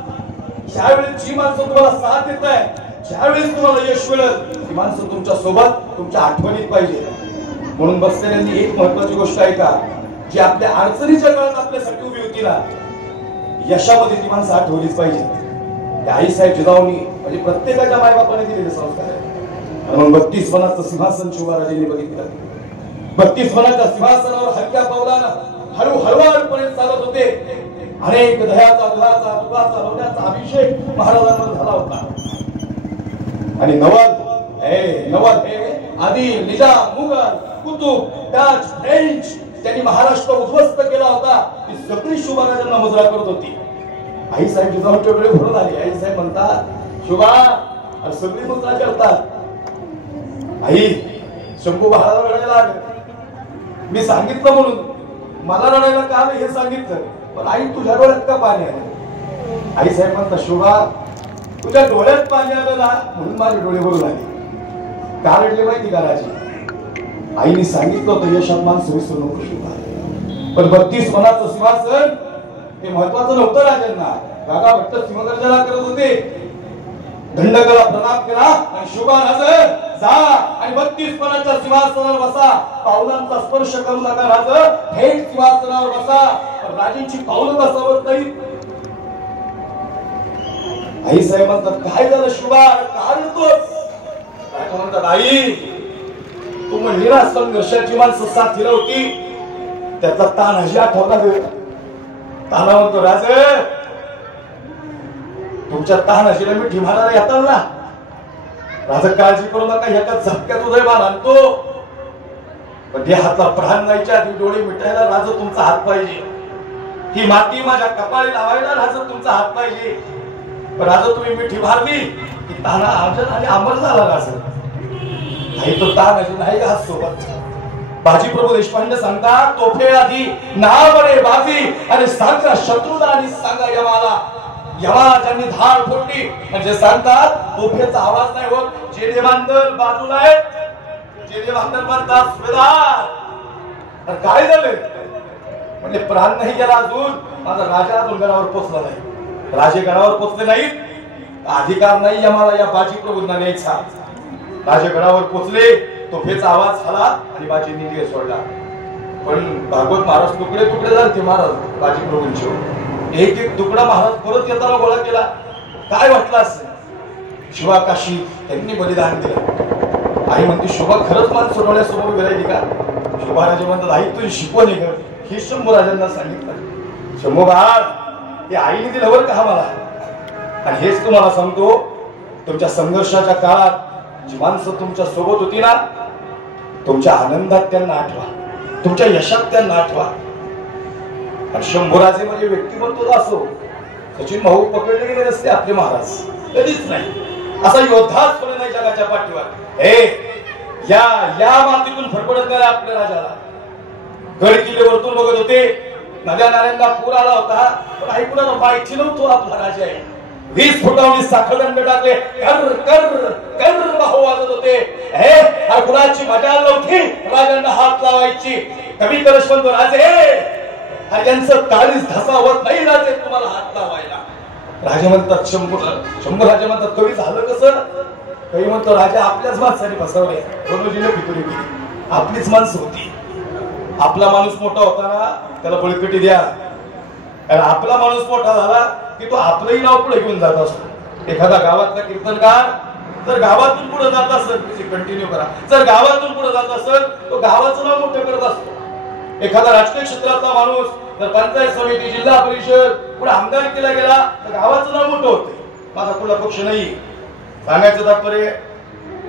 ज्यावेळेस जी माणसं तुम्हाला साथ देत आहे ज्यावेळेस तुम्हाला यश मिळेल ती माणसं तुमच्या सोबत तुमच्या आठवणीत पाहिजे म्हणून बसलेल्यांनी एक महत्वाची गोष्ट आहे का जी आपल्या अडचणीच्या काळात आपल्यासाठी उभी होती ना यशामध्ये ती माणसं आठवलीच पाहिजे आईसाहेब जिजाऊंनी म्हणजे प्रत्येकाच्या मायबापाने दिलेले संस्कार आहे. आणि मग 32 मनाचं सिंहासन शिवराजांनी बघितलं. 32 मनाच्या सिंहासनावर हलक्या पावलानं हळूहळूपणे चालत होते. अनेक दह्याचा दुधाचा तुपाचा लोण्याचा अभिषेक महाराजांवर झाला होता. आणि नवाब हे आदिल, निजाम, मुघल, कुतुब, ताज, फ्रेंच त्यांनी महाराष्ट्र उद्ध्वस्त केला होता. ती सगळी शिवराजांना मुजरा करत होती. आईसाहेब जिजाऊंच्या वेळी भरून आली. आईसाहेब म्हणतात शिवा सगळी मुजरा करतात. आई शंभू महाराज रडायला आले. मी सांगितलं म्हणून मला रडायला का आलं हे सांगितलं, पण आई तुझ्या डोळ्यात का पाणी आलं? आईसाहेब म्हणतात शिवा तुझ्या डोळ्यात पाणी आलं ना म्हणून माझे डोळे भरून आले. का रडले माहिती का राजी? आईने सांगितलं होतं यश अपमान सोयीसर नको शिवा. पण 32 मनाचं सिंहासन हे महत्वाचं नव्हतं राजांना. काका भट्ट सिंहगर्जना करत होते. दंडकाला प्रणाम केला आणि शुभा राज जा आणि 32 मनाच्या सिंहासनावर बसा. पावलांचा स्पर्श करू नका राज, थेट सिंहासनावर बसा. पण राजांची पावलं बसावत नाही. आई साहेब म्हणतात काय झालं शुभा, काय रडतोस? राजा म्हणतात आई तू म्हणली ना संघर्षाची माणसं साथीला होती, त्याचा ताण अशी आठवला. ताना म्हणतो राज तुमच्या तानाशीला मी ठिमाला येतात ना. राजा काळजी करू नका, एका झटक्यात उदयमान आणतो. पण या हातला प्राण जायच्या आधी डोळे मिटायला राजा तुमचा हात पाहिजे. ही माती माझ्या कपाळी लावायला राजा तुमचा हात पाहिजे. पण राजा तुम्ही मिठी मारली की ताना अर्जन आणि अमर झाला राजा. नाही तो तान अजून नाही का सोबत. बाजी प्रभू देशपांडे सांगतात तोफे आधी नावडे बाजी आणि सांगा शत्रूला आणि सांगा यमाला. यमाजांनी धाड फोडली म्हणजे सांगतात तोफेचा आवाज नाही होत. जेले बांधल बाजूला आहेत, जेले बांधल म्हणतात सुभेदार. काय झालं म्हणजे प्राण नाही गेला अजून, माझा राजा अजून गडावर पोचला नाही. राजे गडावर पोचले नाहीत, अधिकार नाही यमाला या बाजी प्रभूंना न्यायचा. राजे गडावर पोचले, तोफेचा आवाज झाला आणि बाजींनी दिवे सोडला. पण भागवत महाराज तुकडे तुकडे झाले महाराज बाजी प्रभूंचे. एक एक तुकडा महाराज परत येताना गोळा केला. काय वाटलं असेल? शिवाकाशी त्यांनी बलिदान दिलं. आई म्हणते शोभा खरंच माणसं डोळ्यासमोर गेलाय का? शोभाराजे म्हणतात आई तुझी शिकवण आहे का? हे शंभू राजांना सांगितलं. शंभू बाळ हे आईने दिलं बरं का मला. आणि हेच तुम्हाला सांगतो, तुमच्या संघर्षाच्या काळात जी माणसं तुमच्या सोबत होती ना, तुमच्या आनंदात त्यांना आठवा, तुमच्या यशात त्यांना आठवा. आणि शंभूराजे म्हणजे व्यक्तिमत्व असो, सचिन भाऊ पकडले गेले नसते आपले महाराज, कधीच नाही. असा योद्धाच कोणी नाही जगाच्या पाठीवर. या मातीतून फडफडत गेला आपल्या राजाला. गड किल्ले वरतून बघत होते, नद्या नाल्यांना पूर आला होता, पण ऐकून माहिती नव्हतो आपला राजा आहे. 20 फुटावरी साखळदंड टाकले, कर कर कर बाहू वाजत होते. कुणाची मजा नव्हती राजांना हात लावायची. कवी करश म्हणतो राजे यांचं काळीच धसावत नाही राजे तुम्हाला हात लावायला. राजे म्हणतात शंभू राजे म्हणतात कवी झालं कसं? कवी म्हणतो राजा आपल्याच माणसाने फसवले. रणजीने फितुरी केली, आपलीच माणसं होती. आपला माणूस मोठा होता ना त्याला बळकटी द्या. आपला माणूस मोठा झाला की तो आपलंही नाव पुढे घेऊन जात असतो. एखादा गावातला कीर्तनकार जर गावातून पुढे जात असेल कंटिन्यू करा, जर गावातून पुढे जात असेल तो गावाचं नाव मोठं करत असतो. एखादा राजकीय क्षेत्रातला माणूस जर पंचायत समिती, जिल्हा परिषद पुढे आमदारकीला गेला तर गावाचं नाव मोठं होते. माझा कुठला पक्ष नाही सांगायचं तात्पर्य,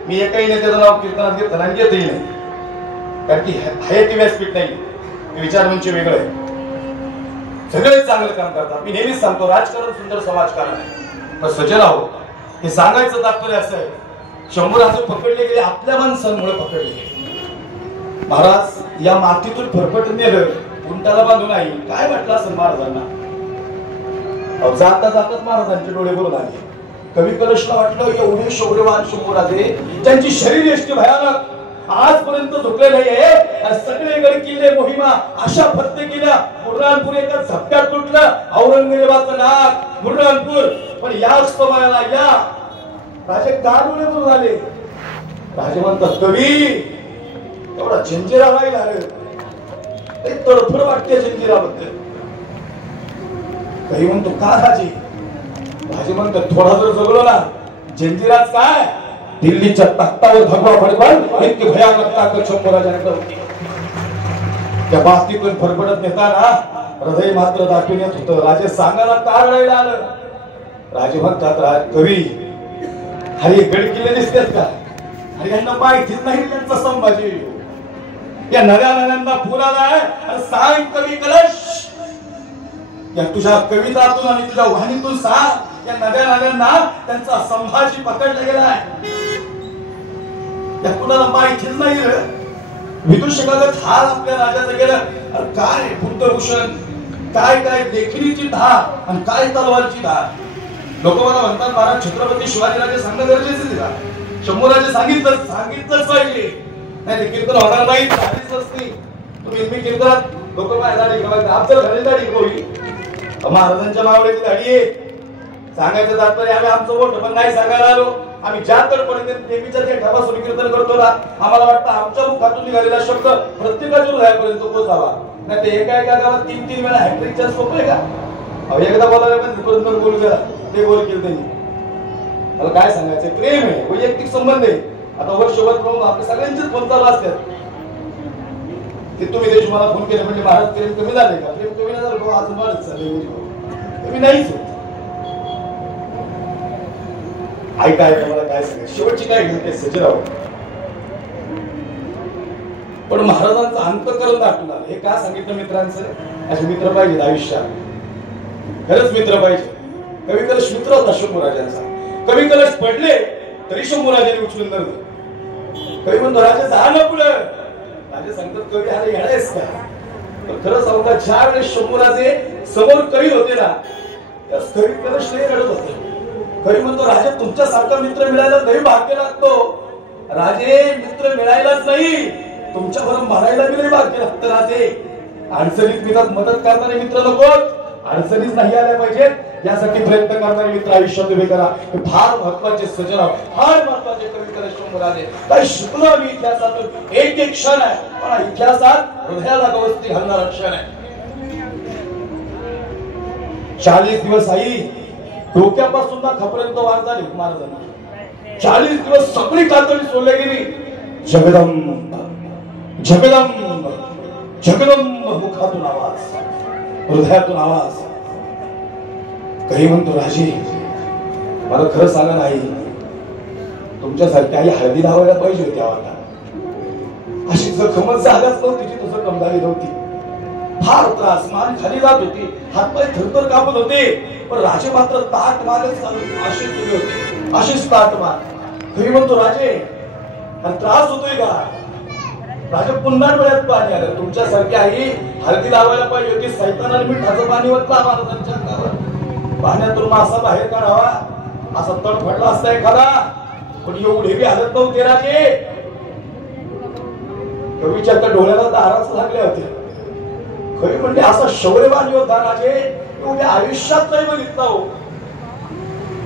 मी एकही नेत्याचं नाव कीर्तनात घेतलं आणि घेतही नाही, कारण की हे ती व्यासपीठ नाही, विचारमंच वेगळं आहे. सगळे चांगलं काम करतात. मी नेहमीच सांगतो राजकारण सुंदर समाजकारण आहे. पण सजन आहो हे सांगायचं तात्पर्य असं आहे, शंभूराजे पकडले गेले आपल्या माणसांमुळे पकडले गेले. महाराज या मातीतून फरफटून नेलं, उंटाला बांधून आई. काय वाटलं असं महाराजांना? जाता जाताच महाराजांचे डोळे भरून आले. कवी कलशला वाटलं एवढे शौर्यवान शंभूराजे त्यांची शरीर एष्टी भयानक आजपर्यंत झोपले नाहीये. सगळे गड किल्ले मोहिमा अशा फत्ते केल्या. बुरहानपूर एका झपक्यात तुटलं, औरंगजेबाचं नाक बुरहानपूर. पण याच समयाला या राजे का डोळे भरून आले? राजे म्हणतात कवी एवढा जंजिरा राहिला रे, तडफड वाटते जंजिराबद्दल. काही म्हणतो का राजे राजे म्हणतात थोडा जर जगलो ना जंजिराज काय दिल्लीच्या तख्तावर भगवा फडकल इतकी भयानक ताकद शंभूराजांकडे होती. त्या बाबतीतून फरफडत नेताना हृदय मात्र दाटून येत होतं. राजे सांगायला का रडायला आलं. राजे म्हणतात कवी हरी गड किल्ले दिसतात का आणि यांना माहितीच नाही त्यांचा संभाजी या नव्या नव्यांना पूर आलाय आणि सांग कवी कलश या तुझ्या कवितातून आणि तुझ्या वाणीतून सांग या नव्या नव्यांना त्यांचा संभाजी पकडला गेलाय. या कुणाला माहितीच नाही रे. विदूषकागत हाल आपल्या राजाचं गेलं. अरे काय बुद्धभूषण काय काय देखणीची धार आणि काय तलवारची धार. लोक मला म्हणतात महाराज छत्रपती शिवाजीराजे सांगणं गरजेचं का शंभूराजे सांगितलंच पाहिजे नाही ते कीर्तन होणार नाही झालीच नसती. तुम्ही मी कीर्तनात लोक माझ्या दाढी आपल्याला घरी दाढी होई महाराजांच्या मावळीची दाढी आहे सांगायचं तात्पर्य आम्ही आमचं मोठं पण नाही सांगायला आलो. आम्ही ज्या तडपडीने नेहमीच्या देठापासून कीर्तन करतो ना आम्हाला वाटतं आमच्या मुखातून निघालेला शब्द प्रत्येकाच्या हृदयापर्यंत पोहोचावा नाही ते एका गावात 3-3 वेळा हॅट्रिकच्या सोपं आहे का. एकदा बोलायला पण बोलू गेला ते बोल केलं त्यांनी. मला काय सांगायचं प्रेम आहे वैयक्तिक संबंध आहे. आता वर्षभर प्रमुख आपल्या सगळ्यांचेच फोन चालू असतात की तुम्ही त्याची मला फोन केले म्हणजे महाराज प्रेम कमी झाले का. प्रेम कमी नाही झालं अजून वाढत चाललंय कमी नाहीच होत. ऐका मला काय सांगायचं शेवटची काय घडते सचिराव पण महाराजांचं अंतःकरण दाटून आलं. हे का सांगितलं मित्रांचं असे मित्र पाहिजेत आयुष्यात. खरंच मित्र पाहिजे. कवी कलश मित्र होता शंभूराजांचा. कवी कलश पडले तरी शंभूराजांनी उचलून धरले. कवी म्हणतो राजा जा ना पुढे. राजे सांगतात कवी अरे येणारच का. खरं सांगतात ज्या वेळेस शंभूराजे समोर कवी होते ना त्या कवी कलश नाही रडत होते. कवी म्हणतो राजा तुमच्यासारखा मित्र मिळायला नाही भाग्य लागतो. राजे मित्र मिळायलाच नाही तुमच्याबरोबर मारायला बी नाही भाग्य लागतं. राजे अडचणीत मित्रात मदत करणारे मित्र नकोत. अडचणीच नाही आल्या पाहिजेत यासाठी प्रयत्न करणारे मित्र आयुष्यात उभे करा. हे फार महत्वाचे सजराव फार महत्वाचे कवी कलश शंभूराजे. काय शिकलो आम्ही इतिहासातून एक एक क्षण आहे पण इतिहासात हृदयाला गवसणी घालणारा क्षण आहे. 40 दिवस आई डोक्यापासून ना खापर्यंत वार झाली महाराजांना. 40 दिवस सगळी कातडी सोडली गेली. जगदंब जगदंब जगदंब मुखातून आवाज हृदयातून आवाज. काही म्हणतो राजे मला खरं सांगा नाही तुमच्यासारख्या आई हळदी लावायला पाहिजे होती. आता अशी जखमच जागाच नव्हती जी तुझं कमदारी नव्हती. फार त्रास मान खाली जात होती हातपाय थरथर कापत होते पण राजे मात्र ताट मारच अशीच उभे होते अशीच ताट मार. काही म्हणतो राजे त्रास होतोय का. राजा पुन्हा डोळ्यात पाणी आलं. तुमच्यासारखी आई हळदी लावायला पाहिजे होती. सैतानाने मिठाचं पाणी ओतला महाराजांच्या अंगावर. पाण्यातून मासा बाहेर काढावा असा तड फडला असता एखादा पण एवढे बी हालत नव्हते राजे. कवीच्या त्या डोळ्याला दाराच लागले होते. खरी म्हणजे असा शौर्यवान होता राजे एवढ्या आयुष्यात नाही बघितला हो.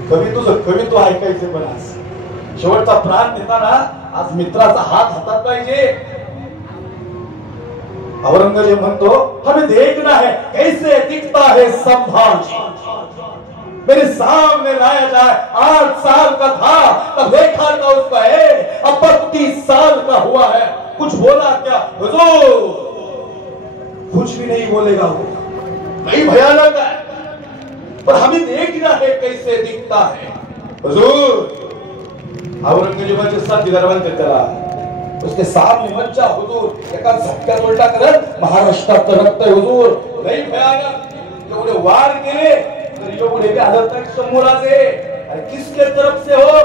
कवी तुझं कवित्व ऐकायचे पण आज शेवटचा प्राण देताना आज मित्राचा हात हातात पाहिजे. औरंगजेब म्हणतो हमें देखना है कैसे दिखता है संभाजी. मेरे सामने लाया जाए 8 साल का था तब देखा था उसका है अब 32 साल का हुआ है. कुछ बोला क्या हुजूर. कुछ भी नहीं बोलेगा वो नहीं भयानक है पर हमें देखना है कैसे दिखता है हुजूर. औरंगजेबाचे साथीदार म्हणतात त्याला उसके सामने मज्जा हुजूर एका झटक्यात उलटा करत महाराष्ट्रात रक्त हुजूर नाही भयानक. एवढे वार केले तर एवढे भी हालत नाही शंभूराजे. अरे किसके तरफ से हो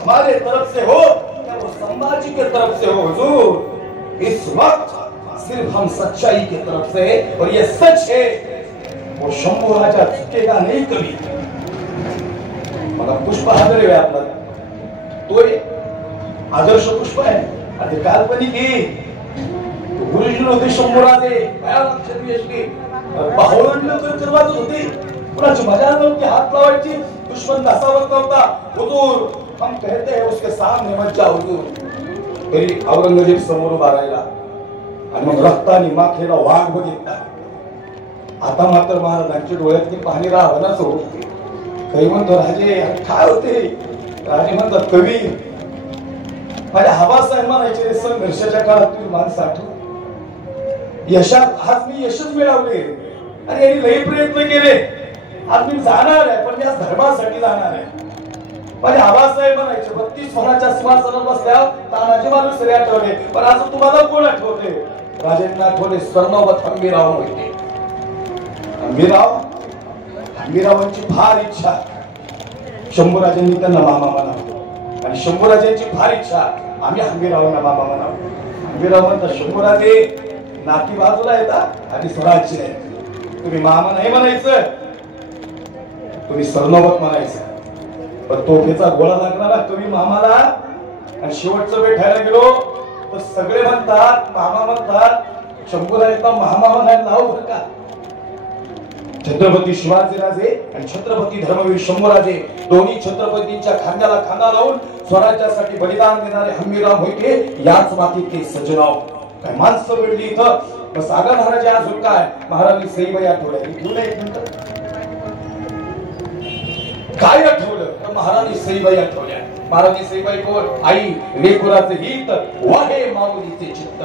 हमारे तरफ से हो या वो संभाजी के तरफ से हो हुजूर. इस वक्त सिर्फ हम सच्चाई की तरफ से और ये सच है वो शंभू राजा झुकेगा नहीं कभी. मला पुष्प हादरे आपला तो आदर्श पुष्प आहे आणि काल्पनिक आहे. ओरिजिनल होते शंभूराजे काय लक्षात येते बाहुळंड करवाच होते. कुणाची मजा नव्हती हात लावायची दुश्मन नसावत नव्हता. हुजूर हम कहते हैं उसके सामने मज्जा हुजूर. तरी औरंगजेब समोर उभा राहिला आणि मग रक्ताने माखेला वाघ बघितला. आता मात्र महाराजांच्या डोळ्यातली पाणी राहणार होते. काही म्हणतो राजे काय होते, राजे म्हणतात कवी माझ्या आबासाहेब म्हणायचे संघर्षाच्या काळात तुम्ही माणसं आठवू यशात आज मी यशच मिळवले आणि यांनी लई प्रयत्न केले, आज मी जाणार आहे पण मी आज धर्मासाठी जाणार आहे. माझे आबासाहेब म्हणायचे 32 फणाच्या सिंहासनावर बसल्यावर तानाजी माणूस सगळे आठवले, पण आज तुम्हाला कोण आठवते? राजेंना आठवले स्वर्णवत हंबीराव मोहिते. हंबीरावांची फार इच्छा शंभूराजांनी त्यांना मामा म्हणावं आणि शंभूराजांची फार इच्छा आम्ही हंबीरावांना मामा म्हणावं. हंबीराव म्हणतात शंभूराजे नाती बाजूला येतात आणि स्वराज्य आहे, तुम्ही मामा नाही म्हणायचं, तुम्ही स्वर्णवत म्हणायचं. पण तोफेचा गोळा लागणारा कवी मामाला आणि शेवटचं बैठायला गेलो तर सगळे म्हणतात मामा म्हणतात, शंभूराजेंना मामा म्हणायला नाव बरं का. छत्रपती शिवाजीराजे आणि छत्रपती धर्मवीर शंभूराजे दोन्ही छत्रपतींच्या खांद्याला खांदा लावून स्वराज्यासाठी बलिदान देणारे हंबीराव मोहिते याच मातीत ते सजनाव. काय माणसं मिळली इथं सागर महाराज अजून काय महाराजांनी सईबाई आठवल्या ठेवलं एक मिनिट काय आठवलं तर महाराणी सईबाई आठवल्या. महाराणी सईबाई कोण? आई लेकुराचे हित वाहे माऊलीचे चित्त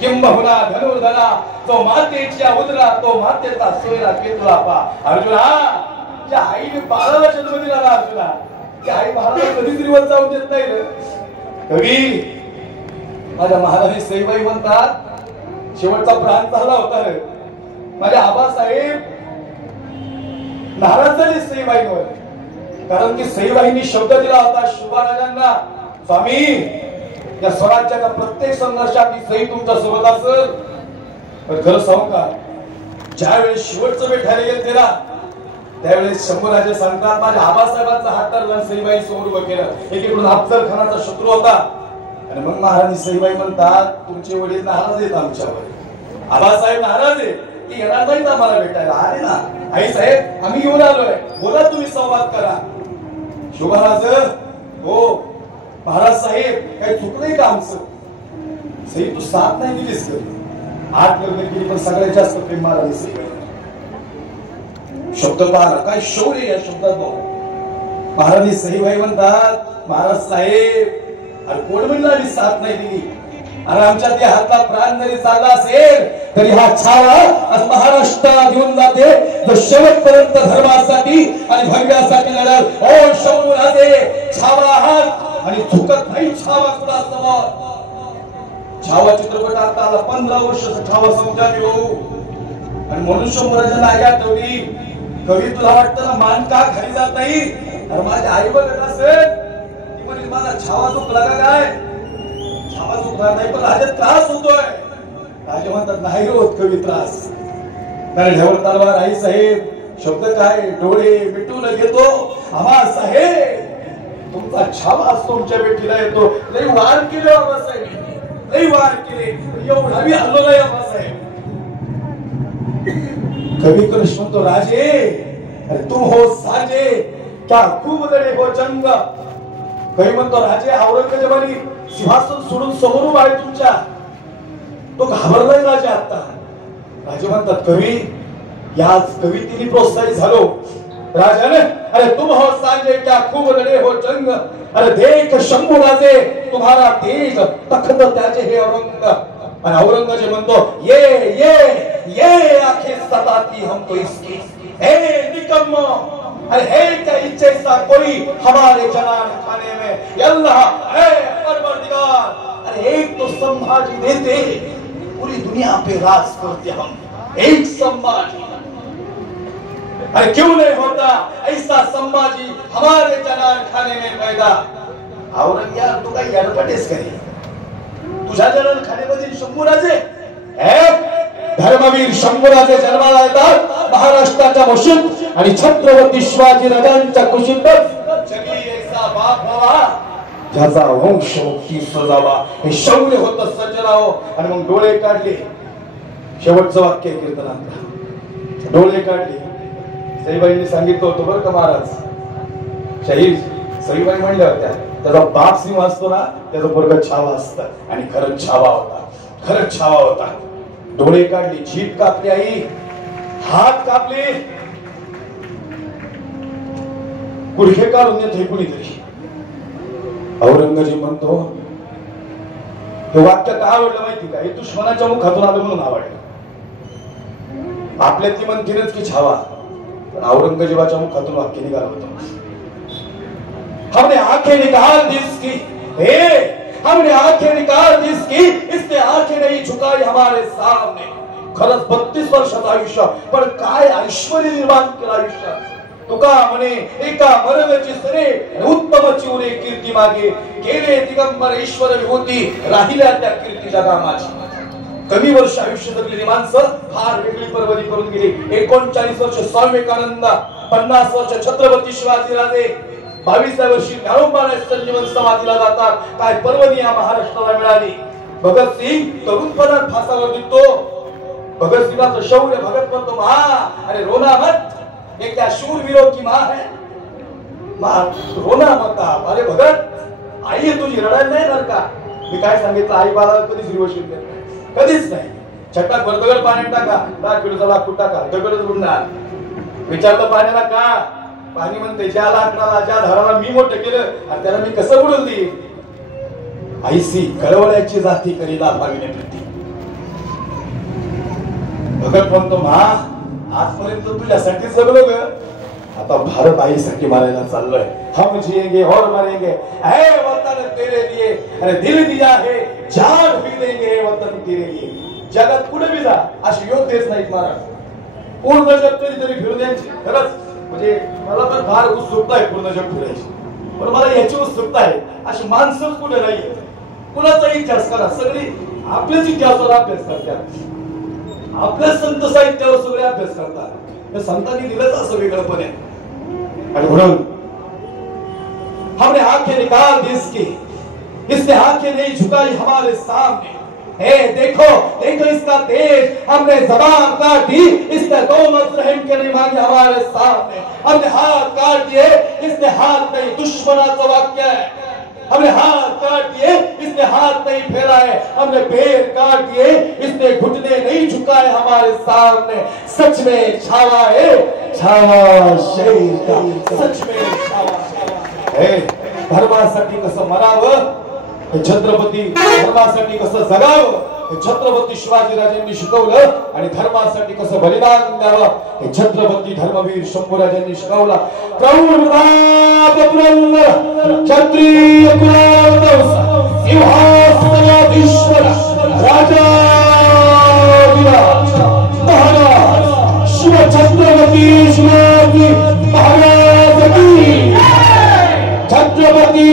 किंबहुना धनुर्धरा तो मातेच्या उदरा तो मातेचा सोयरा केतुला पा. अर्जुना त्या आईने बाळाला जन्म दिला ना अर्जुना, त्या आई बाळाला कधीच रिवत जाऊन देत नाही रे. कवी माझ्या महाराणी सईबाई म्हणतात शेवटचा प्राण झाला होता रे. माझ्या आबासाहेब नाराज झाले सईबाईवर, कारण की सईबाईंनी शब्द दिला होता शुभाराजांना, स्वामी या स्वराज्याच्या प्रत्येक संघर्षात ही सई तुमच्या सोबत असेल. पण खरं सांगू का, ज्यावेळेस शेवटचं बैठायला गेलं तेला त्यावेळेस शंभूराजे सांगतात माझ्या आबासाहेबांचा हात धरला सईबाई समोर उभं केलं. एकीकडून अफजल खानाचा शत्रू होता आणि मग महाराणी सईबाई म्हणतात तुमचे वडील नाराज आहेत आमच्यावर, आबासाहेब नाराज आहेत की येणार नाहीत आम्हाला भेटायला. अरे ना आई साहेब आम्ही येऊन आलोय, बोला तुम्ही संवाद करा. शुभराज हो महाराज साहेब काही चुकलंय का आमचं? सई तू 7 नाही दिलीस कर 8 लग्न केली पण सगळ्यात जास्त प्रेम महाराणी सईबाई. शब्द पहा काय शौर्य या शब्दात भाऊ. महाराणी सईबाई म्हणतात महाराज साहेब अरे कोण म्हणलं आम्ही 7 नाही दिली, अरे आमच्या त्या हातला प्राण जरी चालला असेल तरी हा छावा आज महाराष्ट्राला घेऊन जाते जो शेवटपर्यंत धर्मासाठी आणि भव्यासाठी लढल. ओ शंभूराजे छावा हात आणि झुकत नाही छावा कुणासमोर. छावा चित्रपट आता आला 15 वर्ष छावा संपत्या येऊ आणि म्हणून शंभूराजांना आई आठवली. कवी तुला वाटतं ना मान का खाली जात नाही? अरे माझ्या आई बघत असेल ती म्हणजे माझा छावा चुकला का काय? छावा चुकला नाही पण राजा त्रास होतोय. राजा म्हणतात नाही होत कवी त्रास, कारण ढेवळ तलवार आई साहेब शब्द काय डोळे मिटून घेतो आम्हा साहेब तुमचा छावा तुमच्या बेटीला येतो. लई वार केले बाबासाहेब, लई वार केले, एवढा बी हल्लो नाही बाबासाहेब. कवी कृष्ण म्हणतो राजे अरे तुम हो साजे क्या खूप लढे हो जंग. कवी म्हणतो राजे औरंगजेबाने सिंहासन सोडून समोर उभा आहे तुमच्या, तो घाबरलाय राजा आता. राजे म्हणतात कवी याच कवितेने प्रोत्साहित झालो. राजाने अरे तुम हो साजे क्या खूब लढे हो जंग, अरे देख शंभूराजे तुम्हारा तेज तखत त्याचे हे औरंग. आणि औरंगजेब म्हणतो ये आंखें सताती हमको इसकी हे निकम्मो, अरे है क्या इच्छा कोई हमारे जनान खाने में अल्लाह है परवरदिगार. अरे एक तो संभाजी देते पूरी दुनिया पे राज करते हम, एक संभाजी. अरे क्यों नहीं होता ऐसा संभाजी हमारे जनान खाने में पैदा. औरंगजेब तू काही याडपटेस करे तुझ्या जनान खाण्यामध्ये शंभूराजे धर्मवीर शंभूराजे जन्माला येतात महाराष्ट्राच्या वशीत आणि छत्रपती शिवाजी राजांच्या कुशीत जगी ऐसा बाप व्हावा ज्याचा वंश सजावा. हे शौर्य होतं सज्जनाओ. आणि मग डोळे काढले, शेवटचं वाक्य कीर्तनात डोळे काढले. सईबाईंनी सांगितलं होतं बरं का महाराज, शहीद सईबाई म्हणल्या होत्या त्याचा बाप सिंह असतो ना त्याचा वर्ग छावा असतं आणि खरंच छावा होता, खरंच छावा होता. डोळे काढले, जीभ कापली आई, हात कापले. गुडघे काढून येते कुणीतरी. औरंगजेब म्हणतो, हे वाक्य का आवडलं माहिती का? हे दुश्मनाच्या मुखातून आलं म्हणून आवडलं. आपल्यातली म्हणतीनच की छावा, पण औरंगजेबाच्या मुखातून वाक्य निघालं होतं. हमने आंखें निकाल दी इसकी, हमने आंखें निकाल दी इसकी, इसने आंखें नहीं झुकाई हमारे सामने. खरंच 32 वर्षाचं आयुष्य, पण काय ऐश्वर्य निर्माण केलं आयुष्यात. तुका म्हणे एका मरणाची सरे उत्तम चिवरे कीर्ती मागे गेले दिगंबर ईश्वर विभूती राहिल्या त्या कीर्तीच्या कामाची. कमी वर्ष आयुष्य जगलेली माणसं फार वेगळी पर्वणी करून गेली. 39 वर्ष स्वामी विवेकानंद, 50 वर्ष छत्रपती शिवाजीराजे, 22व्या वर्षी ज्ञानोबाने संजीवन समाधीला जातात. काय पर्वणी या महाराष्ट्राला मिळाली. भगतसिंग तरुणपणात फासावर निघतो. भगतसिंगाचं शौर्य भगत म्हणतो, महा अरे रोना मत, ये क्या शूरवीरों की माँ है, माँ रोना मत. अरे भगत, आई तुझी रडायला नाही बरं का. मी काय सांगितलं, आई बाळाला कधीच रिवर्शिंग करत नाही, कधीच नाही. छटाक भर दगड पाण्यात टाका, 10 किलोचा लाकूड टाका, दगडच बुडणार. विचारलं पाण्याला का? पाणी म्हणते, ज्या लाकडाला ज्या धाराला मी मोठं केलं आणि त्याला मी कसं बुडवून देईन. आईसी कळवळ्याची जाती करीला भाविने प्रीती. भगत म्हणतो, मा आजपर्यंत तुझ्यासाठी जगलो ग, आता भारत आईसाठी मारायला चाललोय. हम जिएंगे और मरेंगे, ऐ वतन तेरे लिए, अरे दिल दिया है, जान भी देंगे वतन तेरे लिए. जगात कुठे बी जा अशी योद्धेच नाहीत महाराज. पूर्ण जग कधीतरी फिरू द्यायची. खरंच म्हणजे मला तर फार उत्सुकता आहे पूर्ण जग फिरायची, पण मला याची उत्सुकता आहे अशी माणसंच कुठे नाहीये. कुणाचा इतिहास करा, सगळी आपल्याच इतिहासावर अभ्यास करतात, आपल्या संत साहित्यावर सगळे अभ्यास करतात. संतांनी दिलंच असं वेगळंपणे. आणि म्हणून हमने आंखें निकाल दी इसकी, इसने आंखें नहीं झुकाई हमारे सामने. हे देखो देखो इसका देश, हमने जबान काट दी, इसने 2 लफ्ज़ रहम के नहीं मांगे हमारे सामने. हमने हाथ काट दिए, इसने हाथ नहीं. दुश्मनाचं वाक्य है. हमने हाथ काट दिए, इसने हाथ नहीं फैलाए. हमने पैर काट दिए, इसने घुटने नहीं झुकाए हमारे सामने. सच में छावा है, छावा शेर का, सच में छावा है. धर्मासाठी कसं मरावं, छत्रपती धर्मासाठी कसं जगावं हे छत्रपती शिवाजीराजांनी शिकवलं. आणि धर्मासाठी कसं बलिदान द्यावं हे छत्रपती धर्मवीर शंभूराजांनी शिकवलं. प्रौढ क्षत्रिय सिंहासनाधीश्वर राजा महाराज शिव छत्रपती शिवाजी महाराज की. छत्रपती